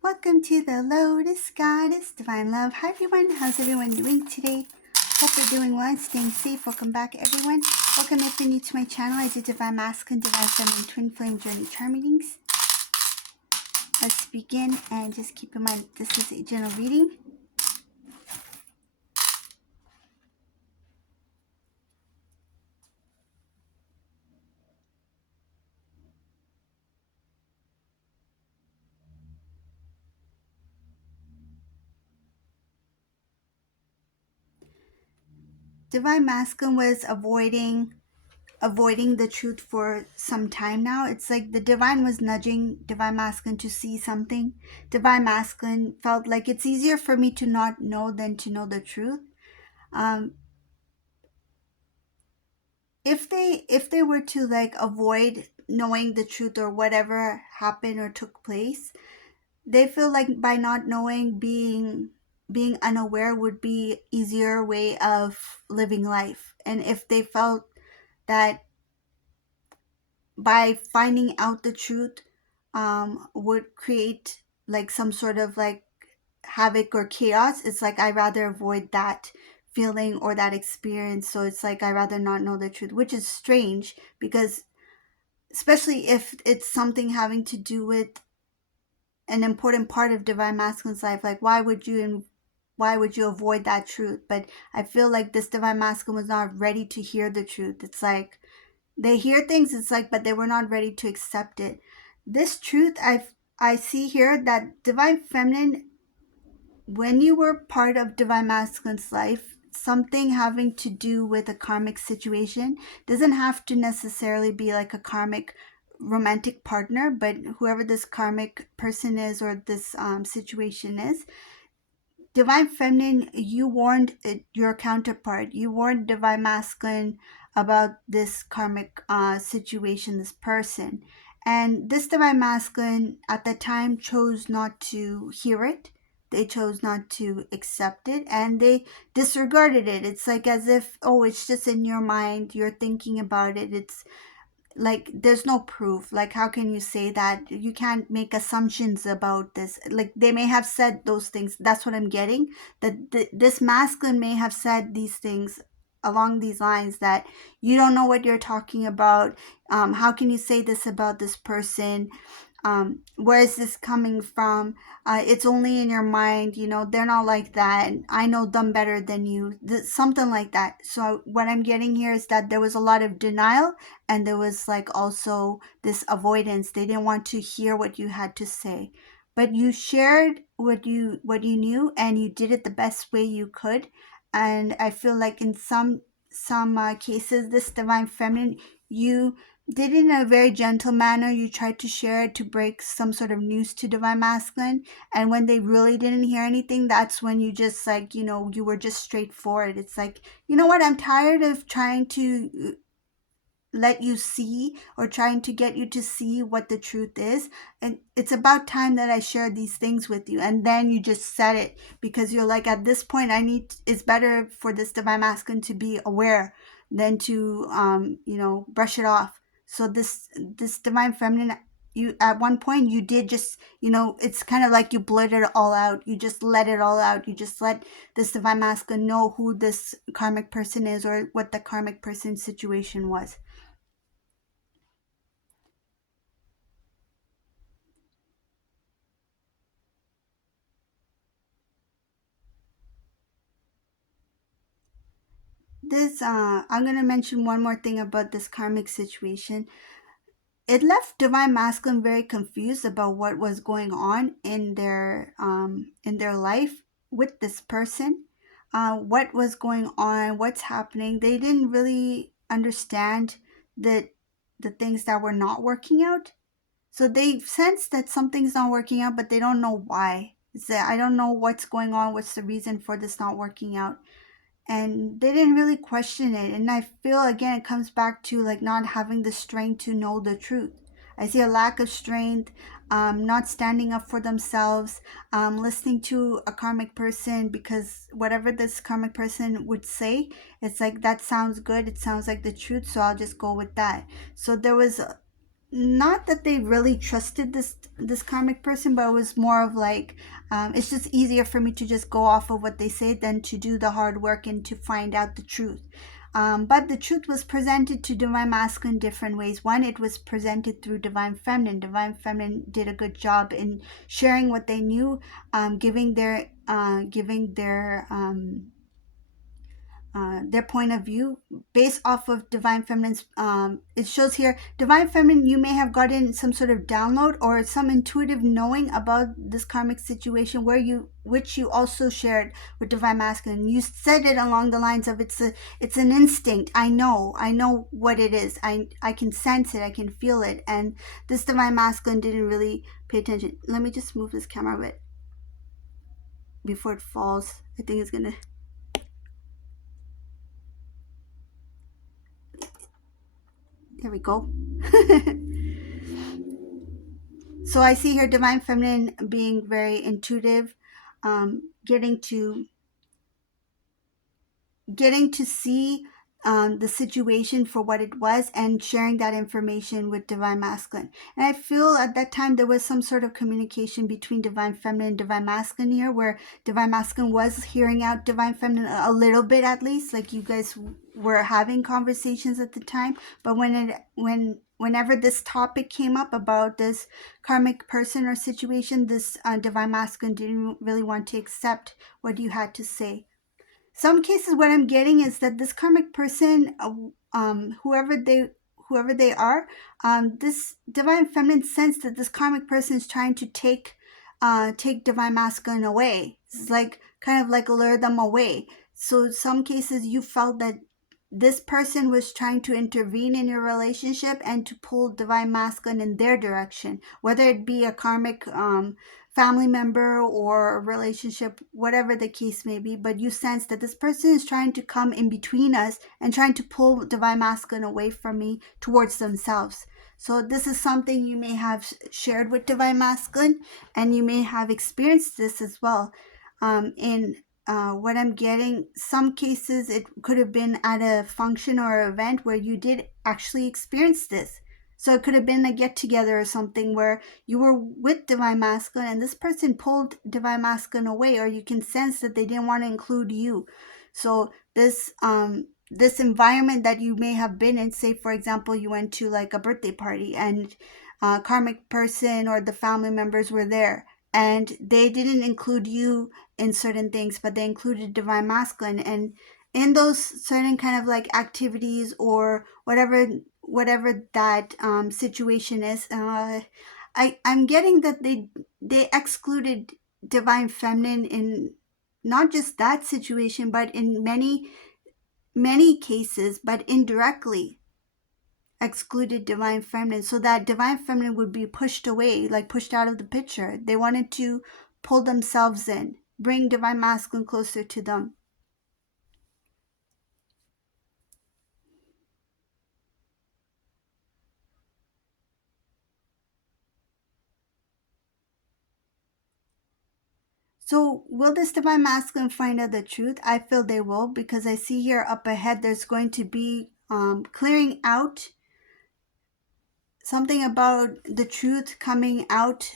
Welcome to the Lotus Goddess Divine Love. Hi everyone, how's everyone doing today? Hope you're doing well and staying safe. Welcome back everyone. Welcome if you're new to my channel. I do Divine Masculine, Divine Feminine, Twin Flame Journey Chart readings. Let's begin and just keep in mind this is a general reading. Divine Masculine was avoiding the truth for some time now. It's like the divine was nudging Divine Masculine to see something. Divine Masculine felt like it's easier for me to not know than to know the truth. Um, if they were to like avoid knowing the truth or whatever happened or took place, they feel like by not knowing, being unaware would be easier way of living life. And if they felt that by finding out the truth would create like some sort of like havoc or chaos, it's like I rather avoid that feeling or that experience. So it's like I rather not know the truth, which is strange because especially if it's something having to do with an important part of Divine Masculine's life, like why would you avoid that truth? But I feel like this Divine Masculine was not ready to hear the truth. It's like they hear things, it's like, but they were not ready to accept it. This truth, I see here that Divine Feminine, when you were part of Divine Masculine's life, something having to do with a karmic situation doesn't have to necessarily be like a karmic romantic partner, but whoever this karmic person is or this situation is, Divine Feminine, you warned your counterpart, you warned Divine Masculine about this karmic situation, this person. And this Divine Masculine at the time chose not to hear it. They chose not to accept it and they disregarded it. It's like as if, oh, it's just in your mind, you're thinking about it. It's like there's no proof. Like how can you say that? You can't make assumptions about this. Like they may have said those things. That's what I'm getting, that this masculine may have said these things along these lines, that you don't know what you're talking about. How can you say this about this person? Where is this coming from? It's only in your mind, they're not like that. I know them better than you, something like that. So what I'm getting here is that there was a lot of denial and there was like also this avoidance. They didn't want to hear what you had to say, but you shared what you knew and you did it the best way you could. And I feel like in some cases, this Divine Feminine, you did it in a very gentle manner. You tried to share it to break some sort of news to Divine Masculine. And when they really didn't hear anything, that's when you just like, you were just straightforward. It's like, you know what? I'm tired of trying to let you see or trying to get you to see what the truth is, and it's about time that I share these things with you. And then you just said it because you're like, at this point it's better for this Divine Masculine to be aware than to brush it off. So this Divine Feminine, you at one point you did just, it's kind of like you blurted it all out. You just let it all out. You just let this Divine Masculine know who this karmic person is or what the karmic person situation was. This I'm going to mention one more thing about this karmic situation. It left Divine Masculine very confused about what was going on in their life with this person. What was going on, what's happening. They didn't really understand that the things that were not working out. So they sense that something's not working out, but they don't know why. It's that I don't know what's going on, what's the reason for this not working out. And they didn't really question it. And I feel again it comes back to like not having the strength to know the truth. I see a lack of strength, not standing up for themselves, listening to a karmic person because whatever this karmic person would say, it's like that sounds good, it sounds like the truth, so I'll just go with that. So there was not that they really trusted this karmic person, but it was more of like, it's just easier for me to just go off of what they say than to do the hard work and to find out the truth. But the truth was presented to divine masculine in different ways. One, it was presented through divine feminine. Divine feminine did a good job in sharing what they knew, giving their point of view based off of divine feminine's. It shows here divine feminine, you may have gotten some sort of download or some intuitive knowing about this karmic situation where you which you also shared with divine masculine. You said it along the lines of, it's an instinct. I know what it is. I can sense it, I can feel it. And this divine masculine didn't really pay attention. Let me just move this camera a bit before it falls. I think it's gonna. There we go. So I see here divine feminine being very intuitive, getting to see the situation for what it was and sharing that information with divine masculine. And I feel at that time there was some sort of communication between divine feminine and divine masculine here, where divine masculine was hearing out divine feminine a little bit, at least, like you guys were having conversations at the time. But whenever this topic came up about this karmic person or situation, this divine masculine didn't really want to accept what you had to say. Some cases what I'm getting is that this karmic person, whoever they are, this divine feminine sense that this karmic person is trying to take divine masculine away. It's like kind of like lure them away. So some cases you felt that this person was trying to intervene in your relationship and to pull divine masculine in their direction, whether it be a karmic family member or a relationship, whatever the case may be. But you sense that this person is trying to come in between us and trying to pull divine masculine away from me towards themselves. So this is something you may have shared with divine masculine, and you may have experienced this as well. In what I'm getting, some cases it could have been at a function or event where you did actually experience this. So it could have been a get together or something where you were with divine masculine and this person pulled divine masculine away, or you can sense that they didn't want to include you. So this environment that you may have been in, say for example you went to like a birthday party and a karmic person or the family members were there, and they didn't include you in certain things, but they included divine masculine. And in those certain kind of like activities or whatever that situation is, I'm getting that they excluded divine feminine in not just that situation, but in many cases, but indirectly excluded divine feminine, so that divine feminine would be pushed away, like pushed out of the picture. They wanted to pull themselves in, bring divine masculine closer to them. So will this divine masculine find out the truth? I feel they will, because I see here up ahead there's going to be clearing out, something about the truth coming out,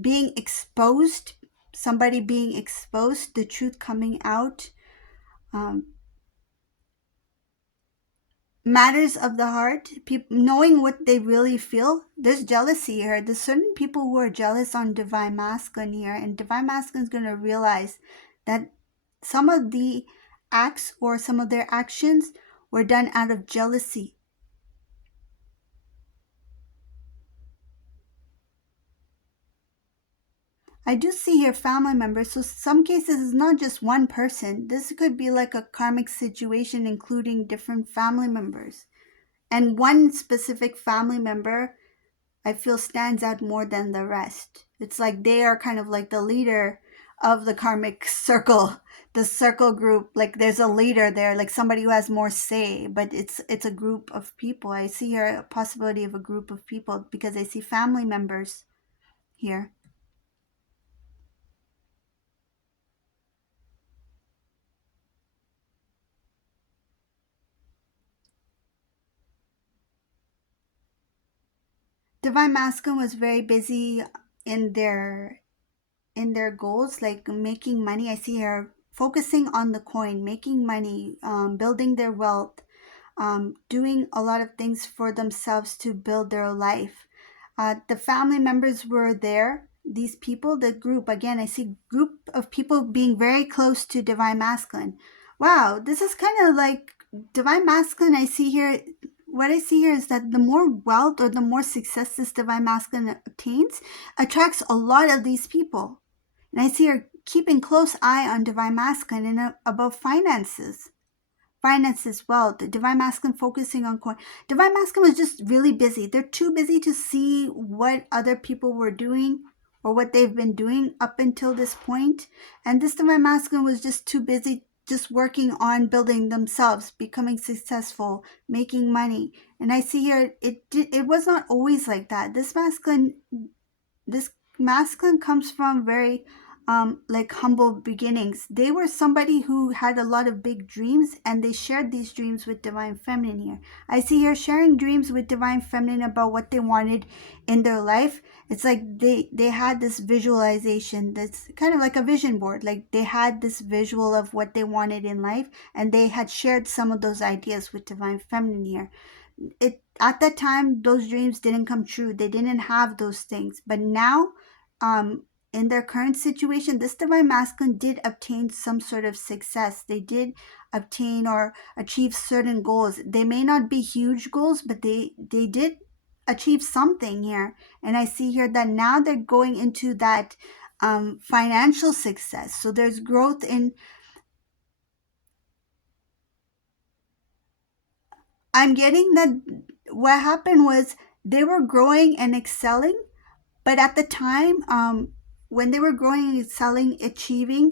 being exposed, somebody being exposed, the truth coming out. Um, Matters of the heart, people knowing what they really feel. There's jealousy here. There's certain people who are jealous on divine masculine here, and divine masculine is going to realize that some of the acts or some of their actions were done out of jealousy. I do see here family members. So some cases it's not just one person. This could be like a karmic situation including different family members. And one specific family member I feel stands out more than the rest. It's like they are kind of like the leader of the karmic circle, the circle group. Like there's a leader there, like somebody who has more say, but it's a group of people. I see here a possibility of a group of people because I see family members here. divine masculine was very busy in their goals, like making money. I see her focusing on the coin, making money, building their wealth, doing a lot of things for themselves to build their life. The family members were there. These people, the group, again, I see group of people being very close to divine masculine. Wow, this is kind of like divine masculine. I see here, what I see here is that the more wealth or the more success this divine masculine obtains, attracts a lot of these people. And I see her keeping close eye on divine masculine and above finances, wealth, divine masculine focusing on coin. Divine masculine was just really busy. They're too busy to see what other people were doing or what they've been doing up until this point. And this divine masculine was just too busy just working on building themselves, becoming successful, making money. And I see here it was not always like that. This masculine comes from very like humble beginnings. They were somebody who had a lot of big dreams, and they shared these dreams with divine feminine here. I see her sharing dreams with divine feminine about what they wanted in their life. It's like they had this visualization that's kind of like a vision board. Like they had this visual of what they wanted in life, and they had shared some of those ideas with divine feminine here. It at that time those dreams didn't come true. They didn't have those things, but now, um in their current situation, this divine masculine did obtain some sort of success. They did obtain or achieve certain goals. They may not be huge goals, but they did achieve something here. And I see here that now they're going into that financial success. So there's growth in. I'm getting that what happened was they were growing and excelling, but at the time, when they were growing and excelling, achieving,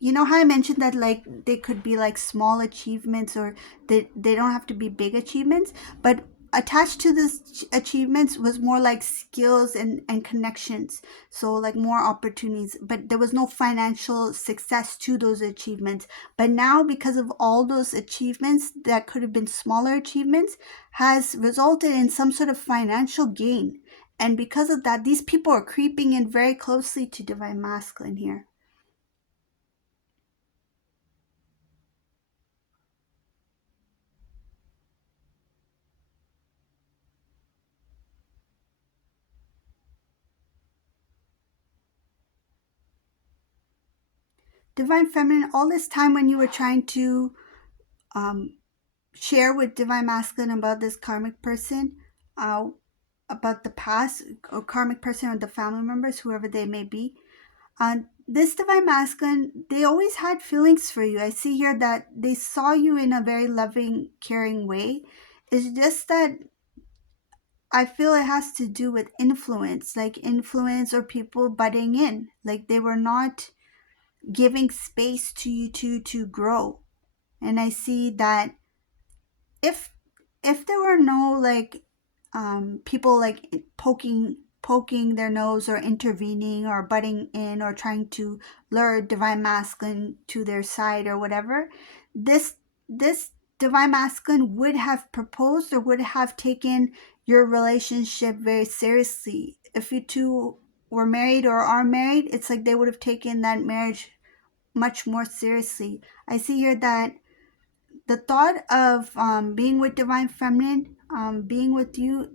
you know how I mentioned that like they could be like small achievements, or they don't have to be big achievements, but attached to this achievements was more like skills and connections. So like more opportunities, but there was no financial success to those achievements. But now, because of all those achievements that could have been smaller achievements, has resulted in some sort of financial gain. And because of that, these people are creeping in very closely to divine masculine here. Divine feminine, all this time when you were trying to um, share with divine masculine about this karmic person, uh, about the past or karmic person or the family members, whoever they may be, this divine masculine, they always had feelings for you. I see here that they saw you in a very loving, caring way. It's just that I feel it has to do with influence, like influence or people butting in. Like they were not giving space to you to grow. And I see that if if there were no like people like poking their nose or intervening or butting in or trying to lure divine masculine to their side or whatever, this divine masculine would have proposed or would have taken your relationship very seriously. If you two were married or are married, it's like they would have taken that marriage much more seriously. I see here that the thought of being with divine feminine, being with you,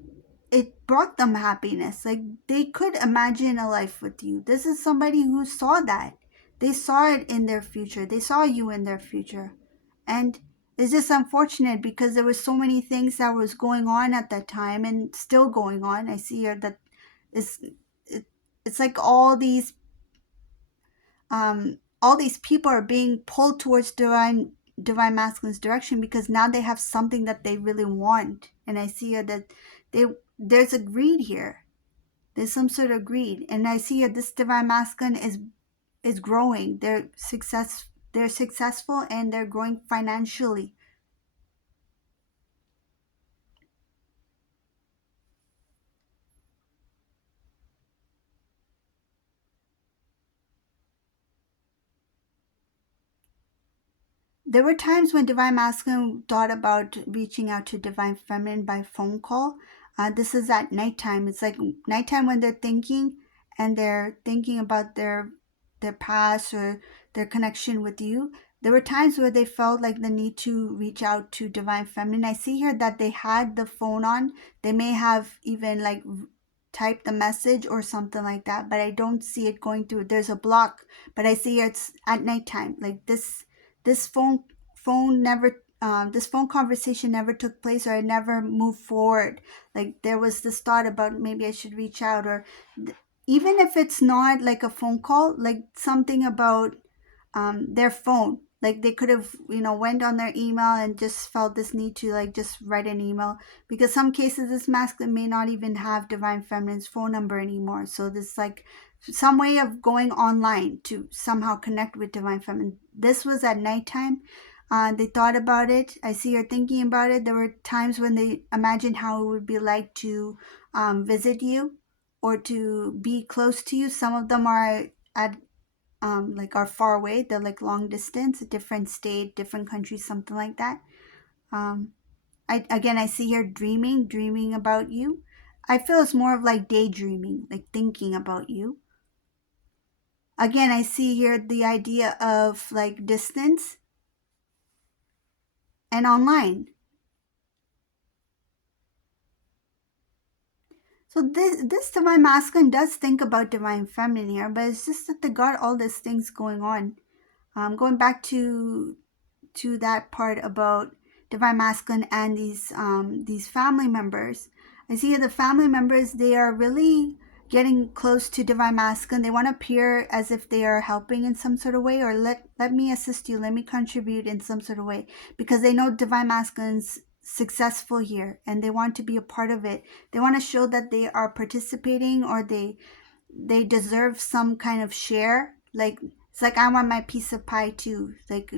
it brought them happiness. Like they could imagine a life with you. This is somebody who saw that. They saw it in their future. They saw you in their future. And it's just unfortunate because there was so many things that was going on at that time and still going on. I see here that it's it, it's like all these people are being pulled towards divine masculine's direction because now they have something that they really want. And I see here that they there's a greed here. There's some sort of greed. And I see here this divine masculine is growing. They're successful and they're growing financially. There were times when divine masculine thought about reaching out to divine feminine by phone call. This is at nighttime. It's like nighttime when they're thinking, and they're thinking about their past or their connection with you. There were times where they felt like the need to reach out to divine feminine. I see here that they had the phone on. They may have even like typed the message or something like that, but I don't see it going through. There's a block, but I see it's at nighttime. Like this phone never this phone conversation never took place, or I never moved forward. Like there was this thought about maybe I should reach out, or even if it's not like a phone call, like something about their phone. Like they could have, went on their email and just felt this need to like just write an email, because some cases this masculine may not even have divine feminine's phone number anymore. So this like some way of going online to somehow connect with divine feminine. This was at nighttime. They thought about it. I see her thinking about it. There were times when they imagined how it would be like to visit you or to be close to you. Some of them are at like are far away. They're like long distance, a different state, different country, something like that. Um, I see here dreaming about you. I feel it's more of like daydreaming, like thinking about you. Again, I see here the idea of like distance and online. So this divine masculine does think about divine feminine here, but it's just that they got all these things going on. Going back to that part about divine masculine and these family members. I see the family members, they are really getting close to divine masculine. They want to appear as if they are helping in some sort of way, or let me assist you, let me contribute in some sort of way, because they know divine masculine's successful here and they want to be a part of it. They want to show that they are participating, or they deserve some kind of share. Like it's like I want my piece of pie too. Like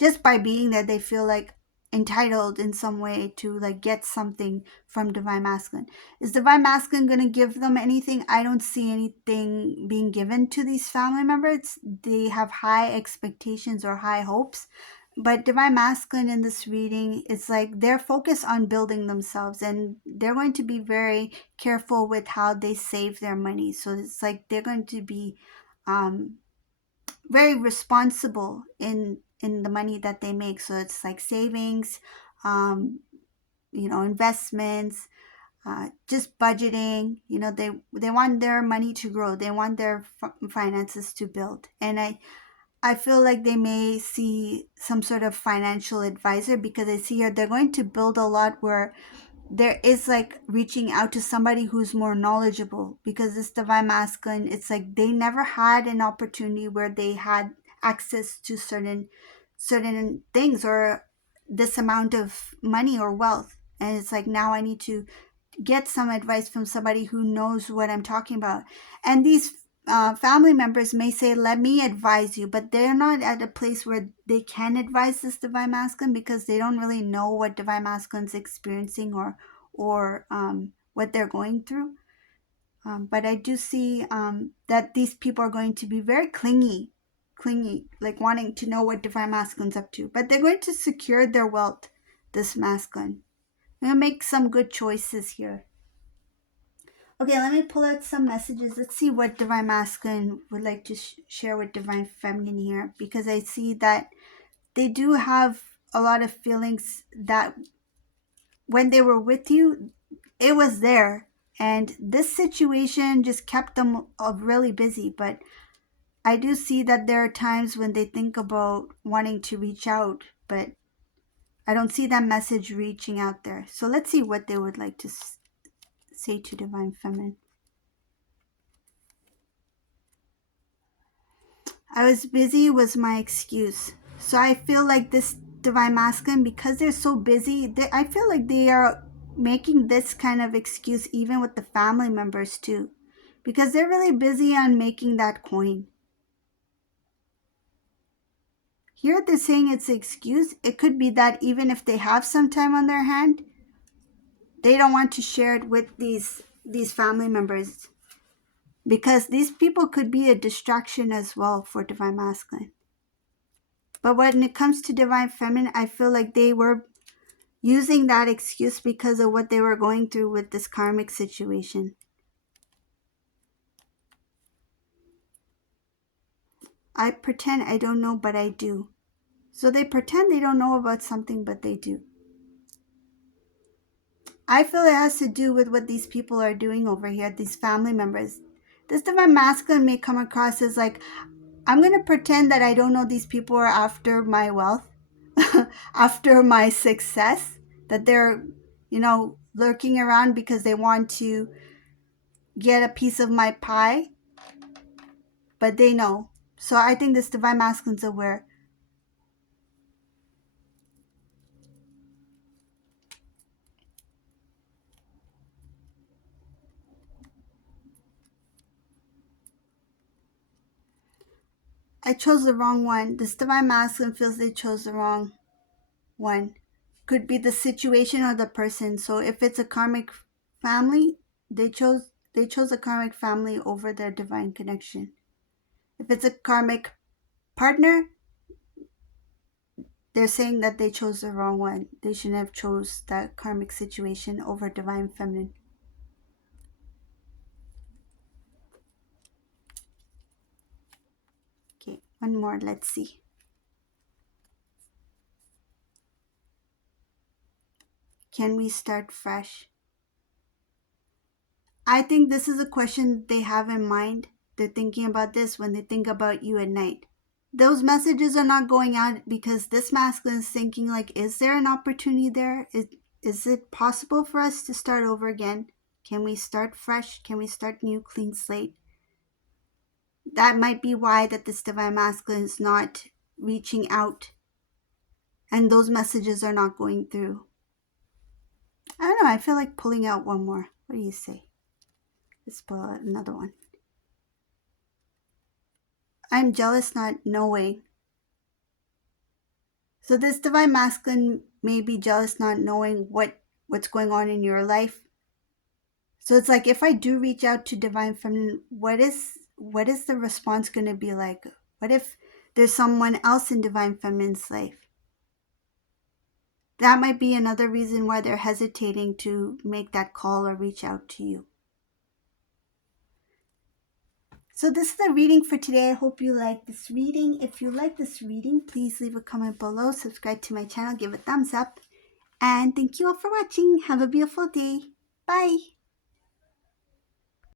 just by being there, they feel like entitled in some way to like get something from divine masculine. Is divine masculine going to give them anything? I don't see anything being given to these family members. They have high expectations or high hopes, but divine masculine in this reading, it's like they're focused on building themselves, and they're going to be very careful with how they save their money. So it's like they're going to be very responsible in the money that they make. So it's like savings, um, investments, just budgeting. They want their money to grow. They want their finances to build. And I feel like they may see some sort of financial advisor, because I see here they're going to build a lot where there is like reaching out to somebody who's more knowledgeable, because this divine masculine, it's like they never had an opportunity where they had access to certain things, or this amount of money or wealth. And it's like, now I need to get some advice from somebody who knows what I'm talking about. And these family members may say, let me advise you, but they're not at a place where they can advise this divine masculine, because they don't really know what divine masculine's experiencing, or what they're going through. But I do see that these people are going to be very clingy, like wanting to know what divine masculine's up to. But they're going to secure their wealth, this masculine. I'm going to make some good choices here. Okay, let me pull out some messages. Let's see what divine masculine would like to share with divine feminine here, because I see that they do have a lot of feelings that when they were with you, it was there. And this situation just kept them really busy. But I do see that there are times when they think about wanting to reach out, but I don't see that message reaching out there. So let's see what they would like to say to divine feminine. I was busy was my excuse. So I feel like this divine masculine, because they're so busy, I feel like they are making this kind of excuse even with the family members too, because they're really busy on making that coin. Here they're saying it's an excuse. It could be that even if they have some time on their hand, they don't want to share it with these family members, because these people could be a distraction as well for divine masculine. But when it comes to divine feminine, I feel like they were using that excuse because of what they were going through with this karmic situation. I pretend I don't know, but I do. So they pretend they don't know about something, but they do. I feel it has to do with what these people are doing over here, these family members. This divine masculine may come across as like, I'm going to pretend that I don't know these people are after my wealth, after my success, that they're, lurking around because they want to get a piece of my pie, but they know. So I think this divine masculine's aware. I chose the wrong one. This divine masculine feels they chose the wrong one. Could be the situation or the person. So if it's a karmic family, they chose a karmic family over their divine connection. If it's a karmic partner, they're saying that they chose the wrong one. They shouldn't have chose that karmic situation over divine feminine. Okay, one more. Let's see. Can we start fresh? I think this is a question they have in mind. They're thinking about this when they think about you at night. Those messages are not going out because this masculine is thinking like, is there an opportunity there? Is it possible for us to start over again? Can we start fresh? Can we start new, clean slate? That might be why that this divine masculine is not reaching out and those messages are not going through. I don't know. I feel like pulling out one more. What do you say? Let's pull out another one. I'm jealous not knowing. So this divine masculine may be jealous not knowing what's going on in your life. So it's like if I do reach out to divine feminine, what is the response going to be like? What if there's someone else in divine feminine's life? That might be another reason why they're hesitating to make that call or reach out to you. So this is the reading for today. I hope you like this reading. If you like this reading, please leave a comment below, subscribe to my channel, give a thumbs up, and thank you all for watching. Have a beautiful day. Bye.